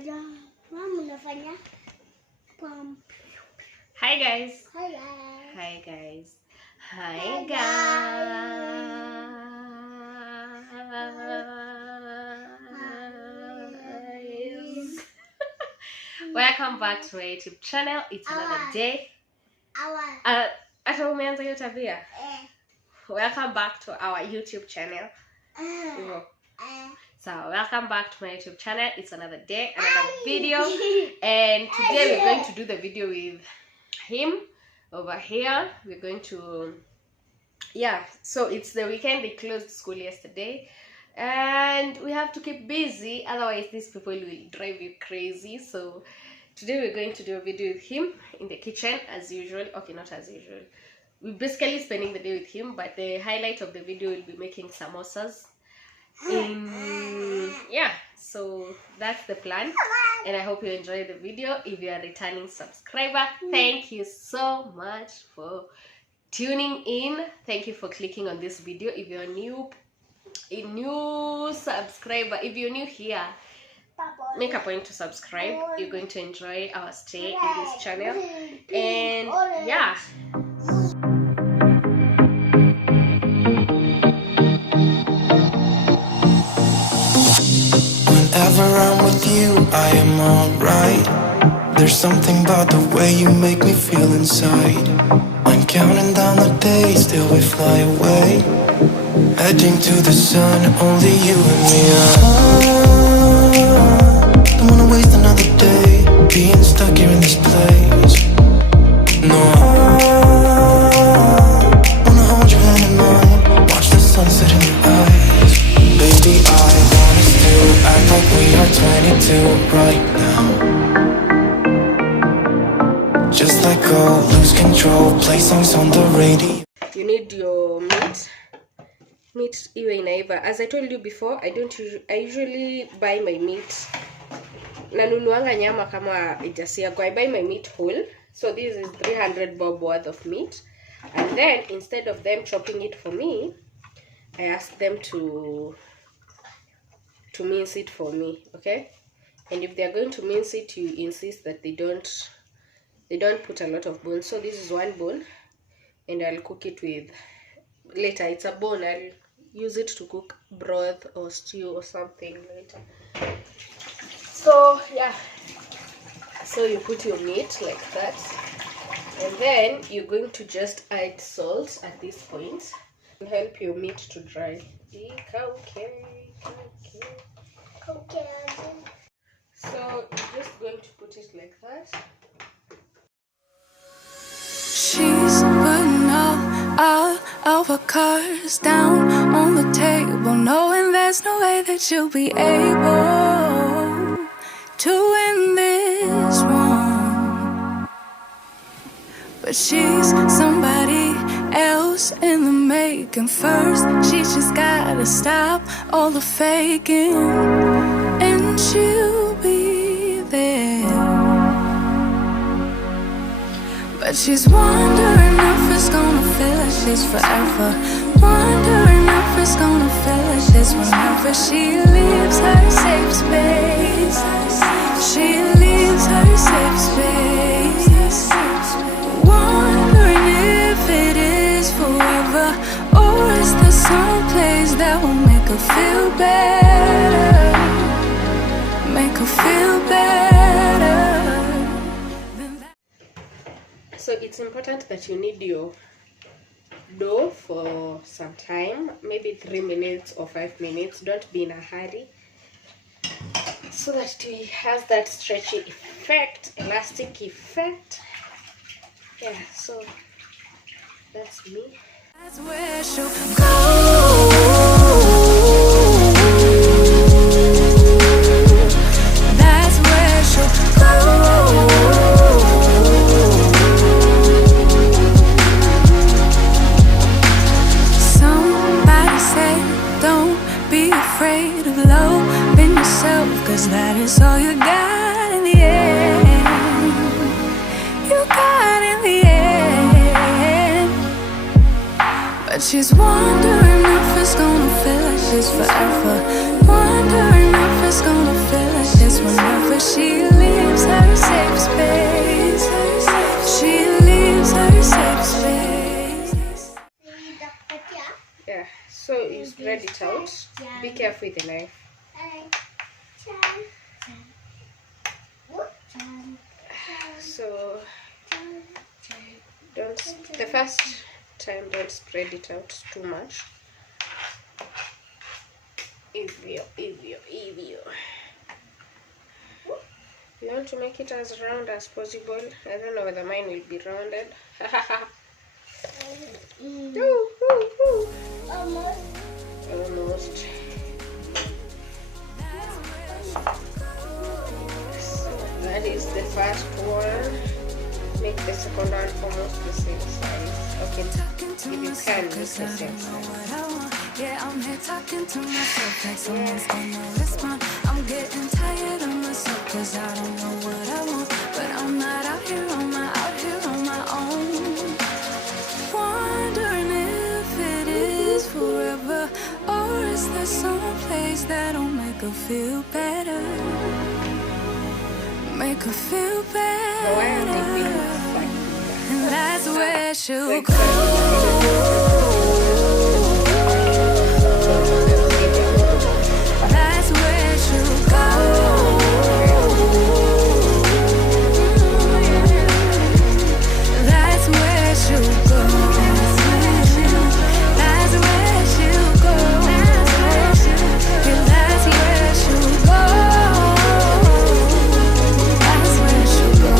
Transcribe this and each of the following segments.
Hi guys. Hi Hi guys. Hi Hi guys. Welcome back to my YouTube channel. It's another day. Ata umeanza hiyo tabia? Welcome back to our YouTube channel. So welcome back to my YouTube channel. It's another day, another video, and today we're going to do the video with him over here. We're going to, so it's the weekend. They closed school yesterday and we have to keep busy, otherwise these people will drive you crazy. So today we're going to do a video with him in the kitchen as usual. Okay, not as usual, we're basically spending the day with him, but the highlight of the video will be making samosas. So that's the plan, and I hope you enjoy the video. If you are a returning subscriber, thank you so much for tuning in. Thank you for clicking on this video. If you're a new subscriber, if you're new here, make a point to subscribe. You're going to enjoy our stay in this channel, and whenever I'm with you, I am alright. There's something about the way you make me feel inside. I'm counting down the days till we fly away, heading to the sun, only you and me. Don't wanna waste another day being stuck here in this place. No, wanna hold your hand in mine, watch the sunset in your eyes. Baby, I want us to act like we are 22 right now. Just let go, lose control, play songs on the radio. You need your meat iwe inaiva. As I told you before, I usually buy my meat, nanunuanga nyama kama ijasiagwa. I buy my meat whole. So this is 300 bob worth of meat, and then instead of them chopping it for me, I ask them to mince it for me. Okay, and if they are going to mince it, you insist that they don't put a lot of bones. So this is one bone, and I'll cook it with, later it's a bone, I'll use it to cook broth or stew or something later. So so you put your meat like that, and then you're going to just add salt at this point to help your meat to dry. So you're just going to put it like that. She's putting all of her cards down on the table, knowing there's no way that you'll be able to win this one. But she's somebody else in the making. First, she just gotta stop all the faking, and she'll be there. But she's wondering if it's gonna feel like this forever, wondering if it's gonna feel like this whenever she leaves her safe space. She leaves her safe space, wondering if it is forever, or is there some place that will make her feel better, make her feel better. So it's important that you knead your dough for some time, maybe 3 minutes or 5 minutes. Don't be in a hurry, so that it has that stretchy effect, elastic effect. So that's me. That's where she'll go. That's where she'll go. Somebody said, don't be afraid of loving yourself, 'cause that is all you got in the end. You got in the end. But she's wondering if it's gonna feel like this forever, wondering if it's gonna feel like this whenever she careful with the knife. So the first time don't spread it out too much. Easier. You want to make it as round as possible. I don't know whether mine will be rounded. Almost. So that is the first one. Make the second one almost the same size. Okay, if you can make the same size. Yeah, I'm here talking to myself like someone's gonna respond. I'm getting tired of myself cause I don't know what I want. But I'm not out here on my own. Wondering if it is forever, or is there some place that'll make her feel better? Make her feel better. And that's where she'll go. That's where she'll go. That's where she'll go. That's where she'll go. That's where she'll go. That's where she'll go.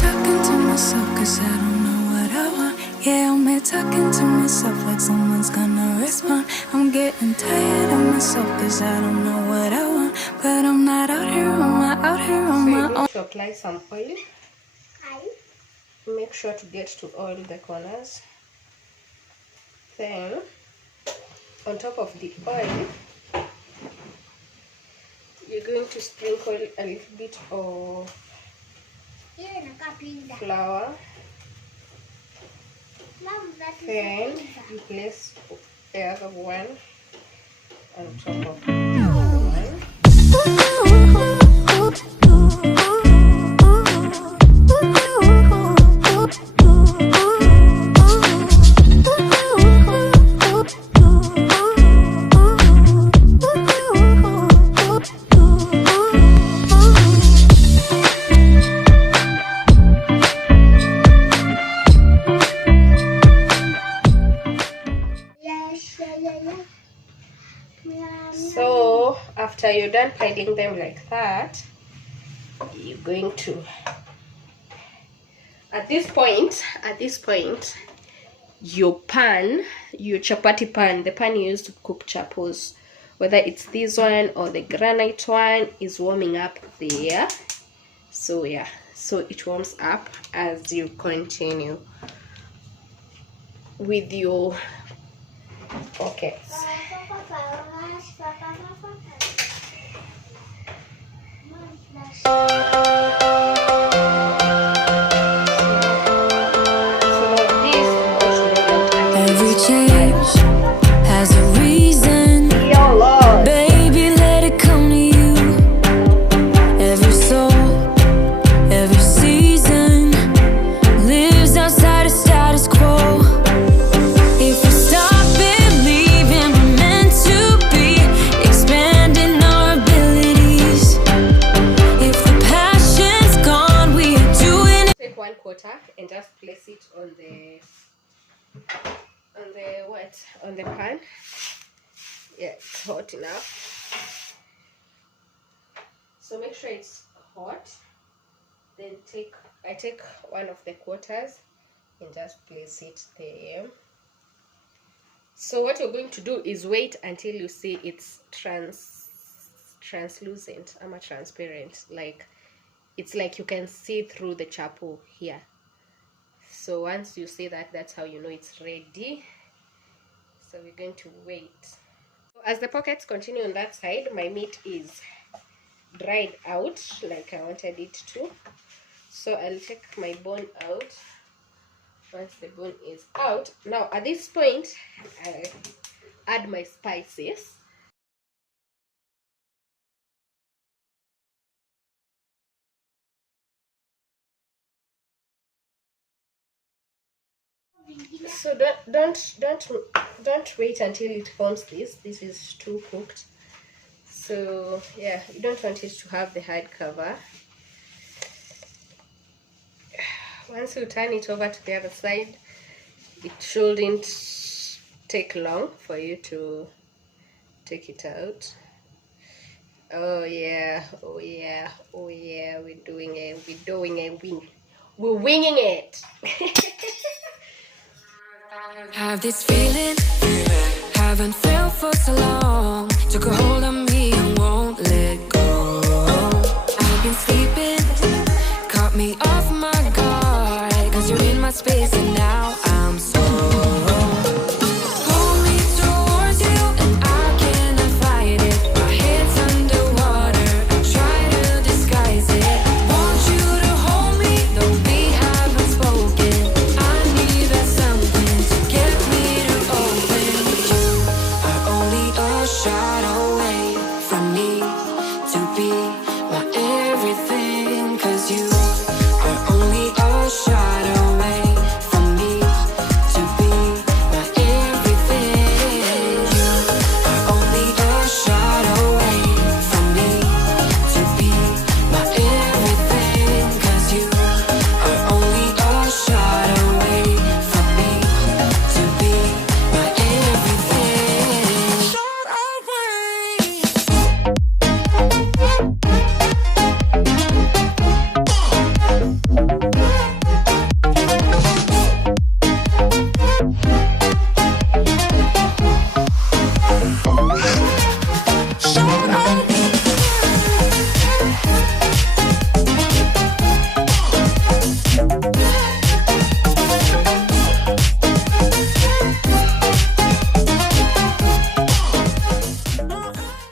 Talking to myself cause I don't know what I want. Yeah, I'm here talking to myself like someone's gonna respond. I'm getting tired of myself cause I don't know what I want. But I'm not out here on my own. So to apply some oil. Make sure to get to all the corners. Then on top of the oil, you're going to sprinkle a little bit of flour. Then you place the other one on top of the one. So after you're done piling them like that, you're going to, at this point your pan, your chapati pan, the pan you use to cook chapos, whether it's this one or the granite one, is warming up there. So yeah, so it warms up as you continue with your pockets. Every change has a reason. Baby, let it come to you. Every soul, every season lives outside of status quo. If we stop believing we're meant to be, expanding our abilities. If the passion's gone, we are doing it. Take 1/4 and just place it on the pan. Yeah, it's hot enough. So make sure it's hot. Then I take one of the quarters and just place it there. So what you're going to do is wait until you see it's translucent, transparent, like it's like you can see through the chapo here. So once you see that, that's how you know it's ready. So we're going to wait. So as the pockets continue on that side, my meat is dried out like I wanted it to. So I'll take my bone out. Once the bone is out, now at this point I add my spices. So don't wait until it forms this. This is too cooked. So yeah, you don't want it to have the hard cover. Once you turn it over to the other side, it shouldn't take long for you to take it out. Oh yeah, oh yeah, oh yeah, we're doing it, we're winging it. Have this feeling, haven't felt for so long. Took a hold of me and won't let go. I've been sleeping, caught me off my guard. Cause you're in my space and now I'm so pull me towards you and I cannot fight it. My head's underwater, I try to disguise it. Want you to hold me, though we haven't spoken. I need that something to get me to open. You are only a shot away from me to be my everything. Cause you are only a shot away from me to be my everything. You are only a shot away from me to be my everything. Cause you are only a shot away from me to be my everything. Shot away.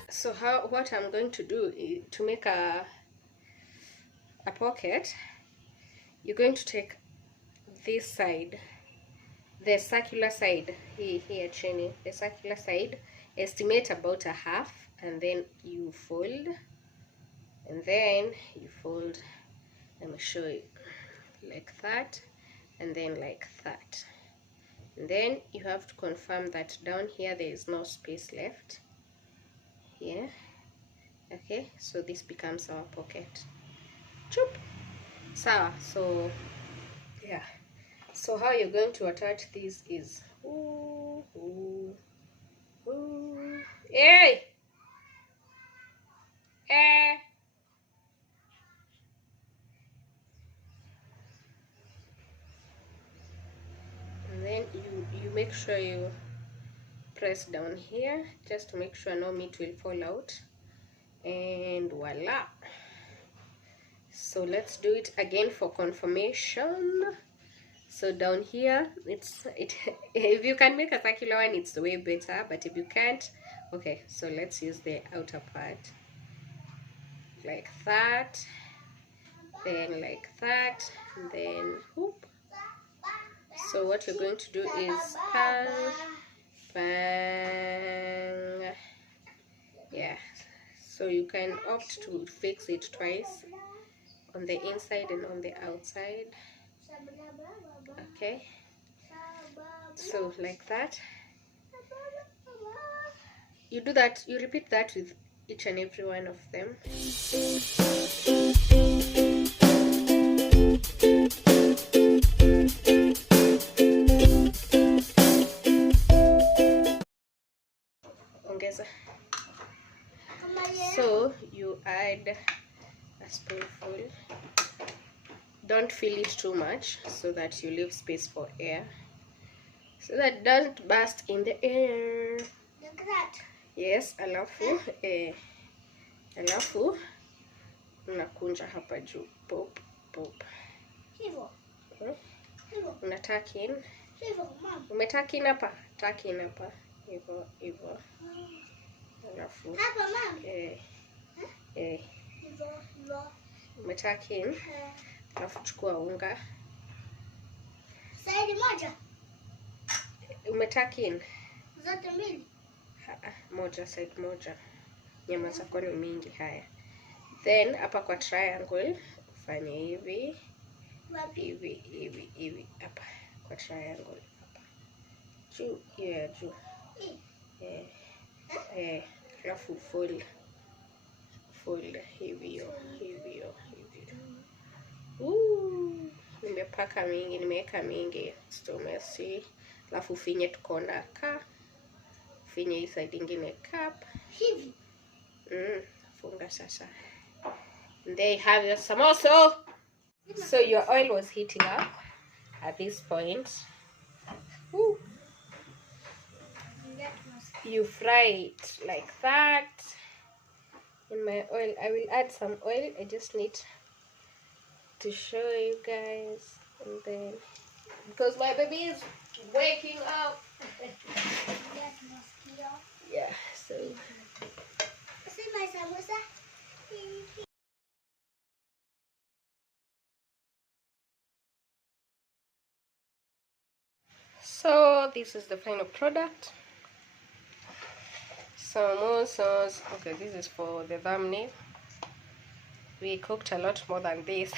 So what I'm going to do is to make a pocket. You're going to take this side, the circular side here Cheney, the circular side, estimate about a half, and then you fold, and then you fold, let me show you, like that, and then like that, and then you have to confirm that down here there is no space left here. Okay, so this becomes our pocket. Choop. Sawa. So yeah, so how you're going to attach this is hey, and then you make sure you press down here just to make sure no meat will fall out, and voila. So let's do it again for confirmation. So down here if you can make a circular one, it's way better, but if you can't, okay, so let's use the outer part like that, then like that, and then whoop. So what you're going to do is bang, bang. Yeah, so you can opt to fix it twice, on the inside and on the outside. Okay, so like that. You do that, you repeat that with each and every one of them. Ongeza. So you add a spoonful. Don't fill it too much so that you leave space for air, so that doesn't burst in the air. Look at that. Yes, alafu unakunja hapa juu, pop pop hivyo. Una tuck in hivyo mama, umetuck in hapa, tuck in hapa hivyo hivyo, alafu hapa mama hivyo umetuck in, alafu chukua unga side moja, umetuck in zote mbili, moja side moja, nyama zako ni mingi. Haya, then hapa kwa triangle ufanye hivi hivi hivi hivi hapa kwa triangle juu, hiyo ya juu alafu fold hivyo. Nimepaka mingi, nimeweka mingi stomasi, alafu ufinye tukona ka, ufinye hii side ingine cup hivi. Funga sasa. And there you have your samosa. So your oil was heating up at this point. Woo. You fry it like that in my oil. I will add some oil. I just need to show you guys, and then because my baby is waking up. Yeah, so this is my samosa. So this is the final product. Samosas. Okay, this is for the thumbnail. We cooked a lot more than this.